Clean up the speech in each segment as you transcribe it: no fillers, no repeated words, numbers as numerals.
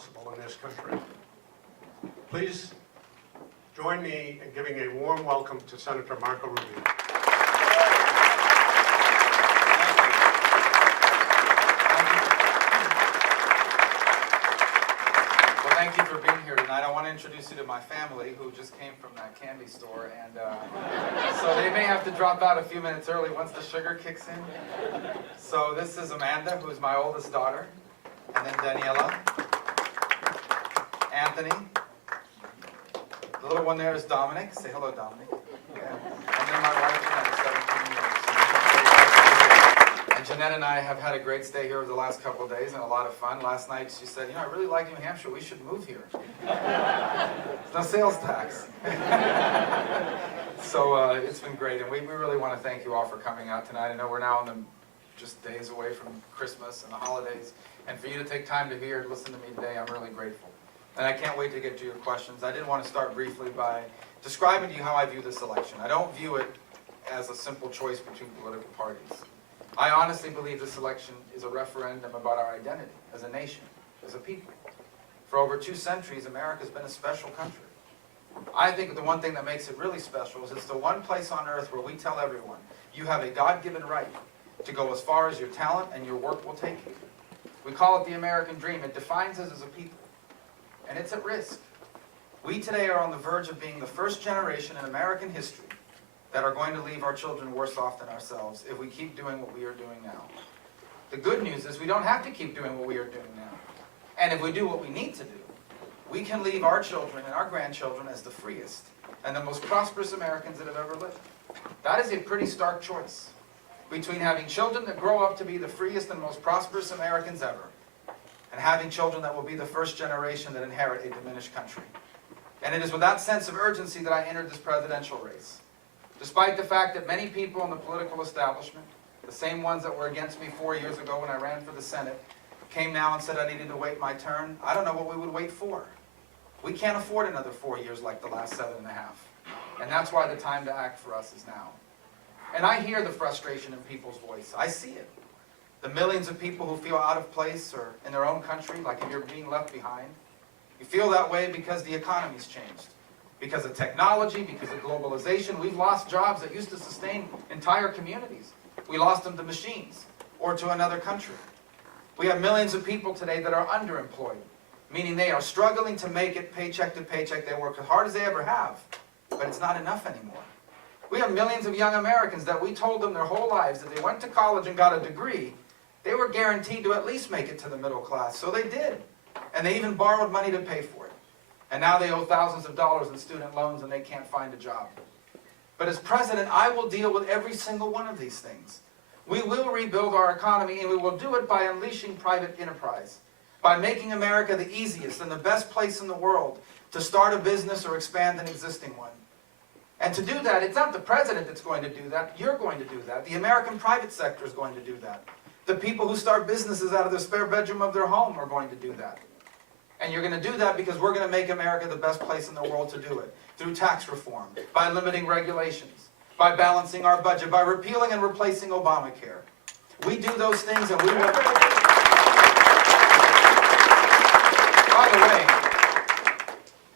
possible in this country. Please join me in giving a warm welcome to Senator Marco Rubio. Well, thank you for being here tonight. I want to introduce you to my family who just came from that candy store, and so they may have to drop out a few minutes early once the sugar kicks in. So this is Amanda, who is my oldest daughter, and then Daniela, Anthony. The little one there is Dominic. Say hello, Dominic. Yeah. And then my wife, Jeanette, 17 years. And Jeanette and I have had a great stay here over the last couple of days and a lot of fun. Last night she said, I really like New Hampshire. We should move here. There's no sales tax. So it's been great. And we really want to thank you all for coming out tonight. I know we're now just days away from Christmas and the holidays. And for you to take time to be here and listen to me today, I'm really grateful. And I can't wait to get to your questions. I did want to start briefly by describing to you how I view this election. I don't view it as a simple choice between political parties. I honestly believe this election is a referendum about our identity as a nation, as a people. For over 2 centuries, America's been a special country. I think the one thing that makes it really special is it's the one place on earth where we tell everyone, you have a God-given right to go as far as your talent and your work will take you. We call it the American dream. It defines us as a people. And it's at risk. We today are on the verge of being the first generation in American history that are going to leave our children worse off than ourselves if we keep doing what we are doing now. The good news is we don't have to keep doing what we are doing now. And if we do what we need to do, we can leave our children and our grandchildren as the freest and the most prosperous Americans that have ever lived. That is a pretty stark choice between having children that grow up to be the freest and most prosperous Americans ever and having children that will be the first generation that inherit a diminished country. And it is with that sense of urgency that I entered this presidential race. Despite the fact that many people in the political establishment, the same ones that were against me 4 years ago when I ran for the Senate, came now and said I needed to wait my turn, I don't know what we would wait for. We can't afford another 4 years like the last 7.5. And that's why the time to act for us is now. And I hear the frustration in people's voice. I see it. The millions of people who feel out of place or in their own country, like if you're being left behind. You feel that way because the economy's changed. Because of technology, because of globalization, we've lost jobs that used to sustain entire communities. We lost them to machines or to another country. We have millions of people today that are underemployed, meaning they are struggling to make it paycheck to paycheck. They work as hard as they ever have, but it's not enough anymore. We have millions of young Americans that we told them their whole lives that they went to college and got a degree, they were guaranteed to at least make it to the middle class. So they did. And they even borrowed money to pay for it. And now they owe thousands of dollars in student loans and they can't find a job. But as president, I will deal with every single one of these things. We will rebuild our economy, and we will do it by unleashing private enterprise, by making America the easiest and the best place in the world to start a business or expand an existing one. And to do that, it's not the president that's going to do that. You're going to do that. The American private sector is going to do that. The people who start businesses out of the spare bedroom of their home are going to do that. And you're going to do that because we're going to make America the best place in the world to do it. Through tax reform, by limiting regulations, by balancing our budget, by repealing and replacing Obamacare. We do those things and we will... By the way,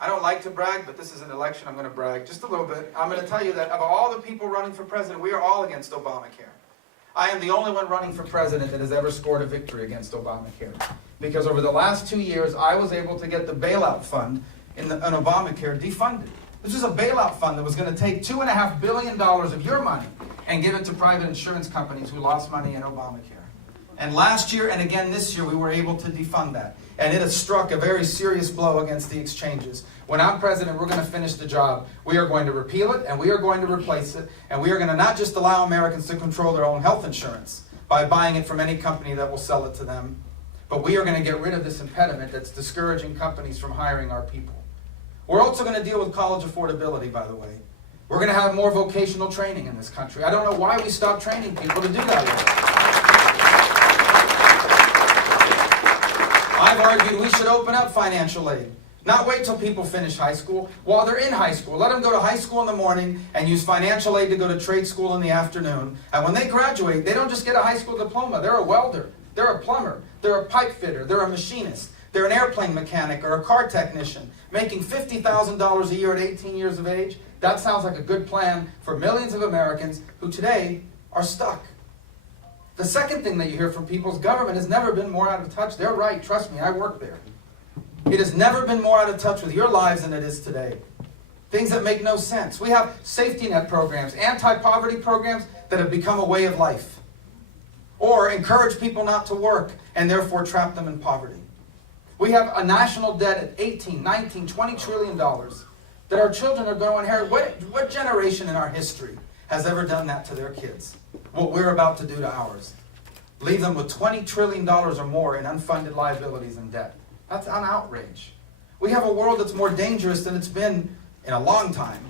I don't like to brag, but this is an election, I'm going to brag just a little bit. I'm going to tell you that of all the people running for president, we are all against Obamacare. I am the only one running for president that has ever scored a victory against Obamacare. Because over the last 2 years, I was able to get the bailout fund in Obamacare defunded. This is a bailout fund that was going to take $2.5 billion of your money and give it to private insurance companies who lost money in Obamacare. And last year and again this year, we were able to defund that. And it has struck a very serious blow against the exchanges. When I'm president, we're going to finish the job. We are going to repeal it, and we are going to replace it, and we are going to not just allow Americans to control their own health insurance by buying it from any company that will sell it to them, but we are going to get rid of this impediment that's discouraging companies from hiring our people. We're also going to deal with college affordability, by the way. We're going to have more vocational training in this country. I don't know why we stopped training people to do that work. I've argued we should open up financial aid. Not wait till people finish high school. While they're in high school, let them go to high school in the morning and use financial aid to go to trade school in the afternoon. And when they graduate, they don't just get a high school diploma. They're a welder. They're a plumber. They're a pipe fitter. They're a machinist. they're an airplane mechanic or a car technician, making $50,000 a year at 18 years of age. That sounds like a good plan for millions of Americans who today are stuck. The second thing that you hear from people is government has never been more out of touch. They're right, trust me, I work there. It has never been more out of touch with your lives than it is today. Things that make no sense. We have safety net programs, anti-poverty programs that have become a way of life. Or encourage people not to work and therefore trap them in poverty. We have a national debt at 18, 19, $20 trillion that our children are going to inherit. What generation in our history has ever done that to their kids? What we're about to do to ours. Leave them with $20 trillion or more in unfunded liabilities and debt. That's an outrage. We have a world that's more dangerous than it's been in a long time.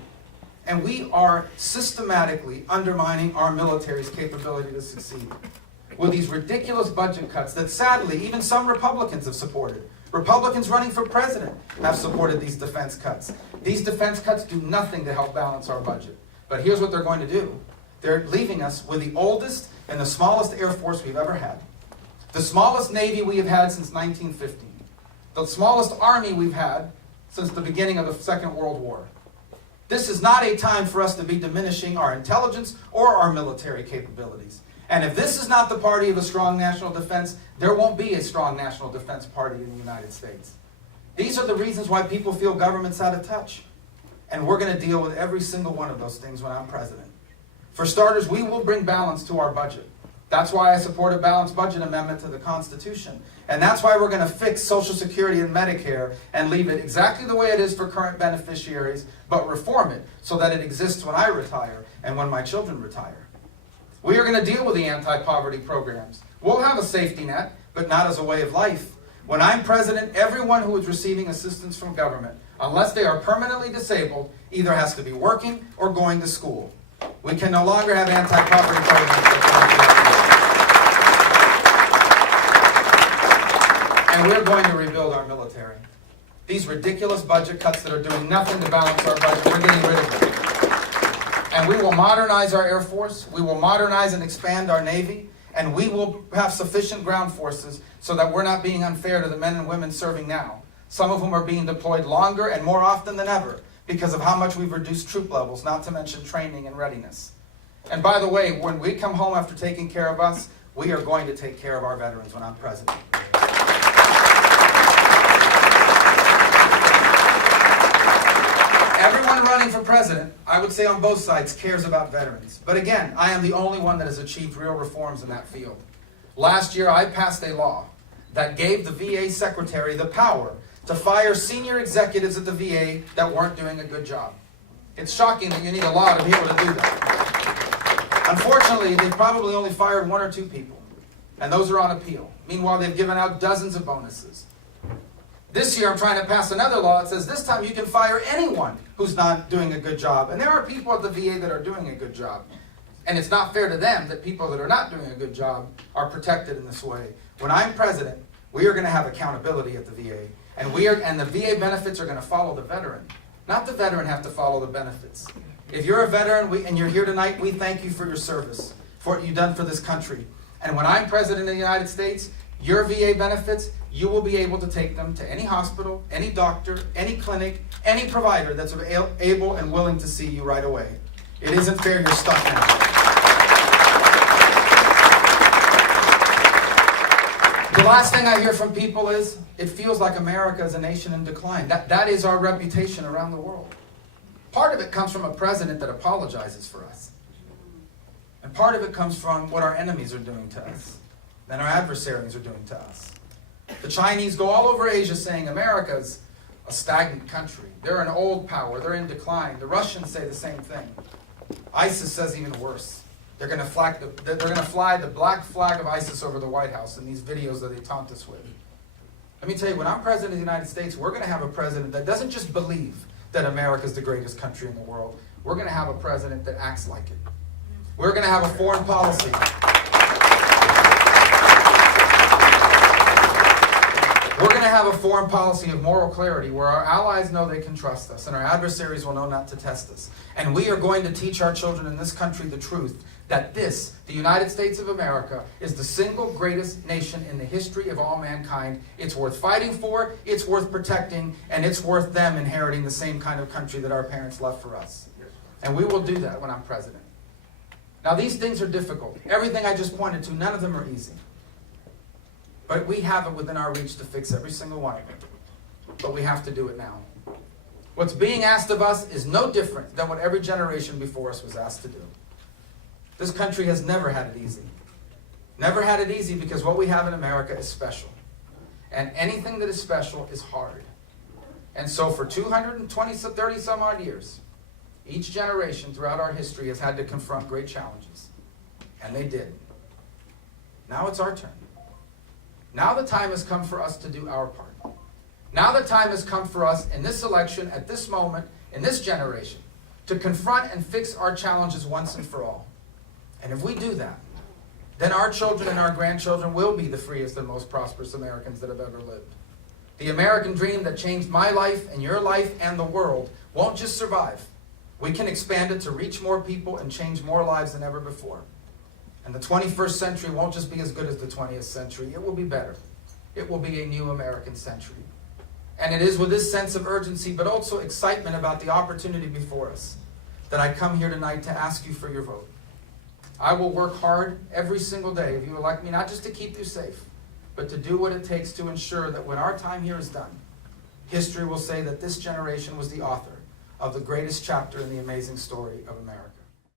And we are systematically undermining our military's capability to succeed with these ridiculous budget cuts that sadly even some Republicans have supported. Republicans running for president have supported these defense cuts. These defense cuts do nothing to help balance our budget. But here's what they're going to do. They're leaving us with the oldest and the smallest Air Force we've ever had. The smallest Navy we have had since 1915. The smallest Army we've had since the beginning of the Second World War. This is not a time for us to be diminishing our intelligence or our military capabilities. And if this is not the party of a strong national defense, there won't be a strong national defense party in the United States. These are the reasons why people feel government's out of touch. And we're going to deal with every single one of those things when I'm president. For starters, we will bring balance to our budget. That's why I support a balanced budget amendment to the Constitution. And that's why we're going to fix Social Security and Medicare and leave it exactly the way it is for current beneficiaries, but reform it so that it exists when I retire and when my children retire. We are going to deal with the anti-poverty programs. We'll have a safety net, but not as a way of life. When I'm president, everyone who is receiving assistance from government, unless they are permanently disabled, either has to be working or going to school. We can no longer have anti-poverty programs. And we're going to rebuild our military. These ridiculous budget cuts that are doing nothing to balance our budget, we're getting rid of them. And we will modernize our Air Force, we will modernize and expand our Navy, and we will have sufficient ground forces so that we're not being unfair to the men and women serving now, some of whom are being deployed longer and more often than ever because of how much we've reduced troop levels, not to mention training and readiness. And by the way, when we come home after taking care of us, we are going to take care of our veterans when I'm president. Everyone running for president, I would say on both sides, cares about veterans. But again, I am the only one that has achieved real reforms in that field. Last year, I passed a law that gave the VA secretary the power to fire senior executives at the VA that weren't doing a good job. It's shocking that you need a law to be able to do that. Unfortunately, they've probably only fired 1 or 2 people, and those are on appeal. Meanwhile, they've given out dozens of bonuses. This year, I'm trying to pass another law that says this time you can fire anyone who's not doing a good job. And there are people at the VA that are doing a good job. And it's not fair to them that people that are not doing a good job are protected in this way. When I'm president, we are going to have accountability at the VA. And the VA benefits are going to follow the veteran. Not the veteran have to follow the benefits. If you're a veteran and you're here tonight, we thank you for your service, for what you've done for this country. And when I'm president of the United States, your VA benefits, you will be able to take them to any hospital, any doctor, any clinic, any provider that's able and willing to see you right away. It isn't fair you're stuck now. The last thing I hear from people is, it feels like America is a nation in decline. That is our reputation around the world. Part of it comes from a president that apologizes for us. And part of it comes from what our enemies are doing to us, and our adversaries are doing to us. The Chinese go all over Asia saying America's a stagnant country. They're an old power. They're in decline. The Russians say the same thing. ISIS says even worse. They're going to fly the black flag of ISIS over the White House in these videos that they taunt us with. Let me tell you, when I'm president of the United States, we're going to have a president that doesn't just believe that America's the greatest country in the world. We're going to have a president that acts like it. We're going to have a foreign policy. We're going to have a foreign policy of moral clarity where our allies know they can trust us and our adversaries will know not to test us. And we are going to teach our children in this country the truth that this, the United States of America, is the single greatest nation in the history of all mankind. It's worth fighting for, it's worth protecting, and it's worth them inheriting the same kind of country that our parents left for us. And we will do that when I'm president. Now, these things are difficult. Everything I just pointed to, none of them are easy. But we have it within our reach to fix every single one of them. But we have to do it now. What's being asked of us is no different than what every generation before us was asked to do. This country has never had it easy. Never had it easy because what we have in America is special. And anything that is special is hard. And so for 30 some odd years, each generation throughout our history has had to confront great challenges. And they did. Now it's our turn. Now the time has come for us to do our part. Now the time has come for us in this election, at this moment, in this generation, to confront and fix our challenges once and for all. And if we do that, then our children and our grandchildren will be the freest and most prosperous Americans that have ever lived. The American dream that changed my life and your life and the world won't just survive. We can expand it to reach more people and change more lives than ever before. And the 21st century won't just be as good as the 20th century. It will be better. It will be a new American century. And it is with this sense of urgency, but also excitement about the opportunity before us, that I come here tonight to ask you for your vote. I will work hard every single day, if you would like me, not just to keep you safe, but to do what it takes to ensure that when our time here is done, history will say that this generation was the author of the greatest chapter in the amazing story of America.